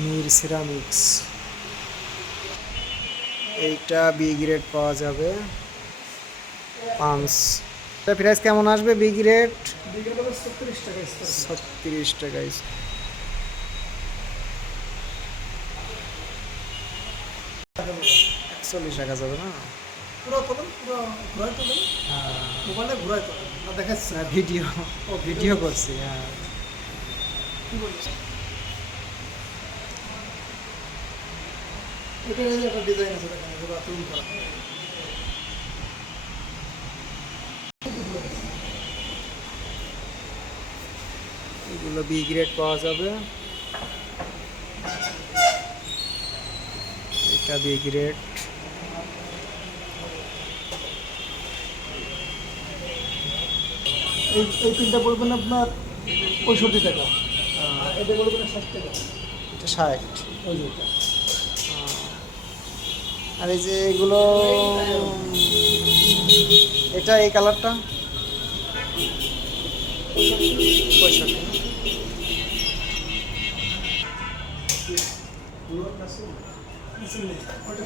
Mir ceramics, এইটা B grade পাওয়া যাবে 5। এটা প্রাইস কেমন আসবে বি গ্রেড? 36 টাকা। 41 টাকা যাবে না? পুরো তোলেন, পুরো ঘুরাই তোলেন, মোবাইলে ঘুরাই তোলেন না দেখাচ্ছি। ভিডিও ভিডিও করছি, হ্যাঁ। কি বলিস? এটা একটা ডিজাইন আছে, দেখেন এগুলো তৈরি করা। এগুলো বি গ্রেড পাওয়া যাবে, এটা বি গ্রেড। এই তিনটা পড়বেন আপনার 65 টাকা, এটা পড়বেন 60 টাকা। এটা 60। ওই যে এটা। আর এই যে এগুলো, এটা এই কালারটা 65। ওটা